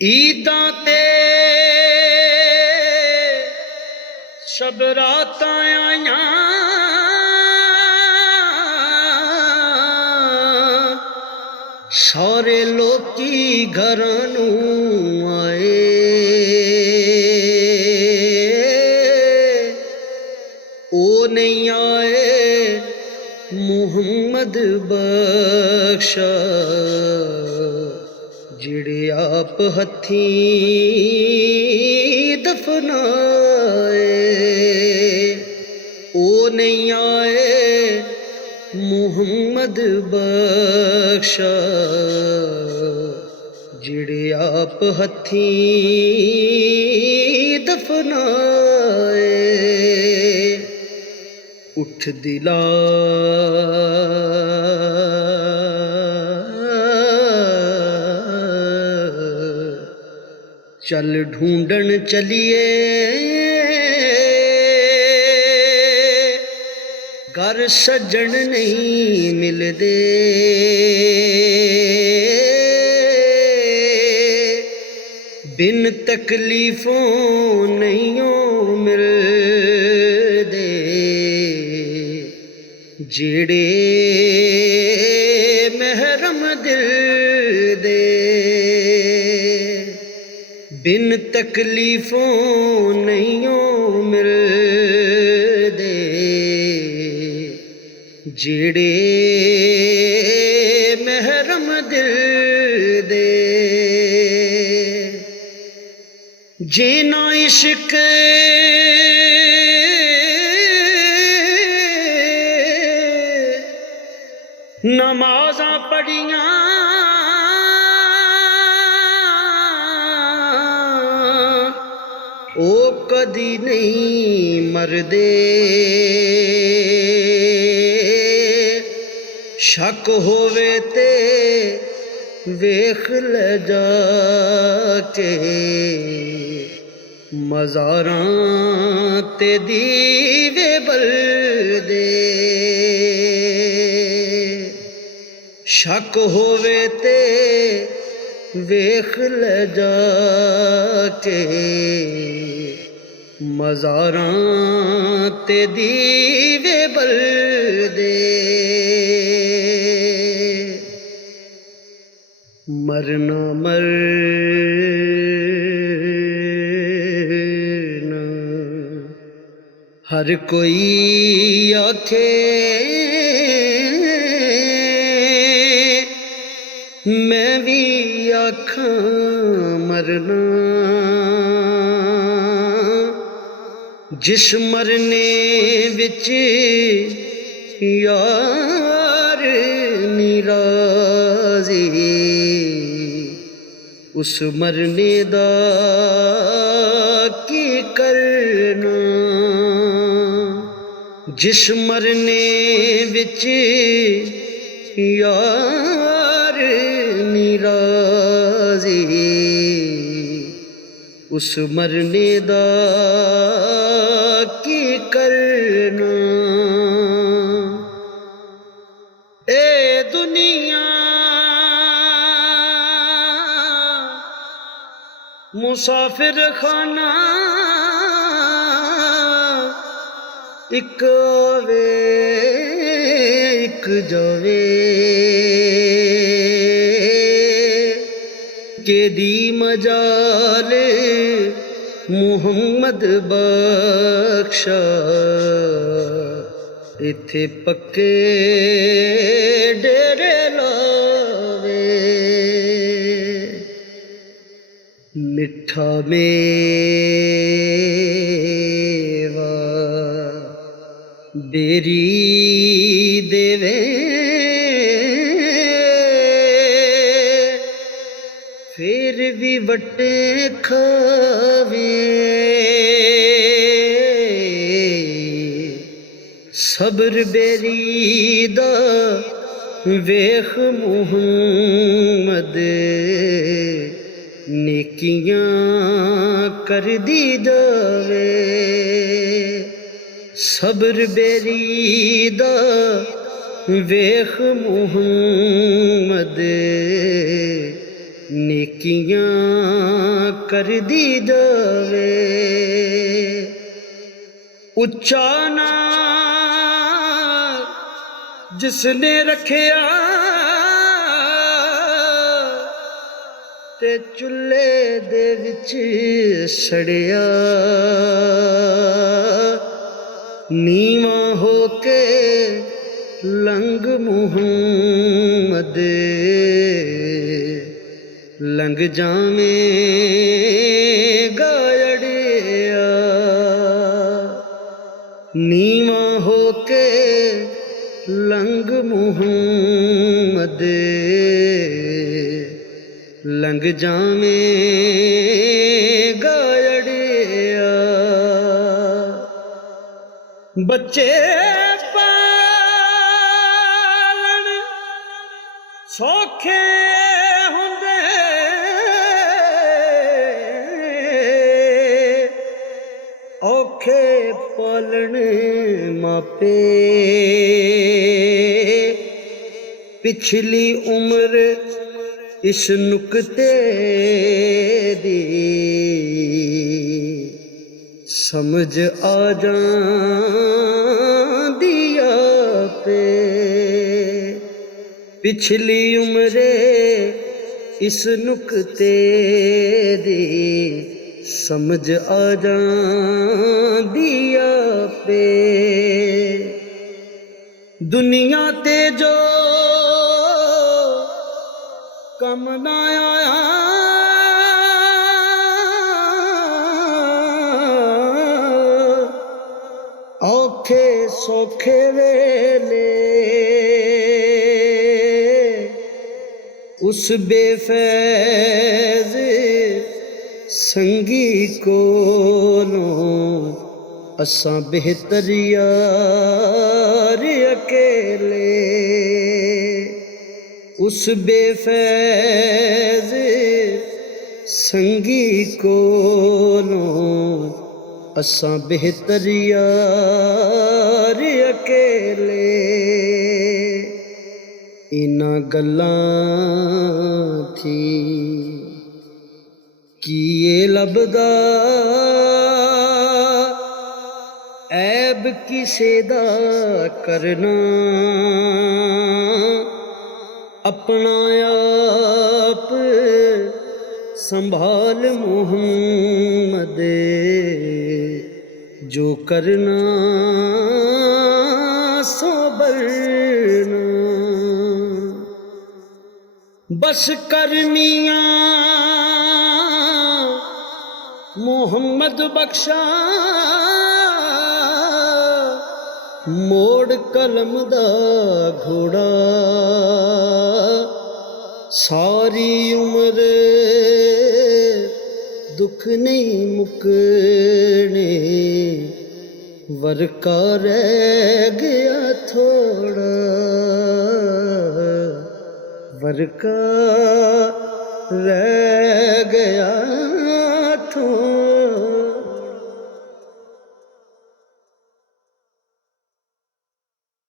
ईदां ते सब रातां आईयां, सारे लोकी घरां नूं आए। ओ नहीं आए मुहम्मद बख्शा, जिहड़े आप हत्थीं दफनाए। ओ नहीं आए मुहम्मद बख्शा, जिहड़े आप हत्थीं दफनाए। उठ दिला चल ढूंढन चलिए, घर सज्जन नहीं मिलदे। बिन तकलीफों नहीं मिलदे, जेड़े महरम दिल दे। बिन तकलीफों नहीं मिलदे, जेड़े महरम दिल दे। जे ना इश्क नमाज़ां पढ़ियां, ओ कदी नहीं मरदे। शक होवे ते वेख ले जाके, मज़ारां ते दीवे बलदे। शक होवे ते वेख ले जाके, मज़ारां ते दीवे बलदे। मरना मरना हर कोई आखे, मैं भी आखां मरना। जिस मरने विच यार नी राज़ी, उस मरने दा की करना। जिस मरने विच यार नी राज़ी, उस मरने दा की करना। ए दुनिया मुसाफिर खाना, इक आवे इक जावे। केदी मजाल मुहम्मद बख्शा, इत्थे पक्के डेरे लावे। मिठा मेवा बेरी देवे, फिर भी वटे खावे। सब्र बेरी दा वेख मुहम्मद, नेकियां कर दी जावे। सब्र बेरी दा वेख मुहम्मद, नेकियां कर दी जावे। उच्चा ना जिसने रखिया ते चुल्हे दे विच सड़िया। नीवा होके लंघ मुहम्मद लंघ जावेगा अड़िया। नीवा होके लंघ मुहम्मद लंघ जावेगा अड़िया। बच्चे पालन सौखे हुंदे औखे पालन मापे। पिछली उम्र इस नुक्ते दी समझ आ जांदी आपे। पिछली उम्रे इस नुक्ते दी समझ आ जांदी आपे। दुनिया ते जो कम ना आया औखे सौखे वेले उस बेफैज संगी कोलों असां बेहतर यार अकेले। उस बेफैज संगी कोलों असां बेहतर यार अकेले। इन्हां गल्लां थी कीए लभदा ऐब किसे दा करना। अपना आप संभाल मुहम्मद जो करना सो बरना। बस कर मियां मुहम्मद बख्शा मोड़ कलम दा घोड़ा। सारी उम्र दुख नहीं मुकने वरका रह गया थोड़ा। वरका रह गया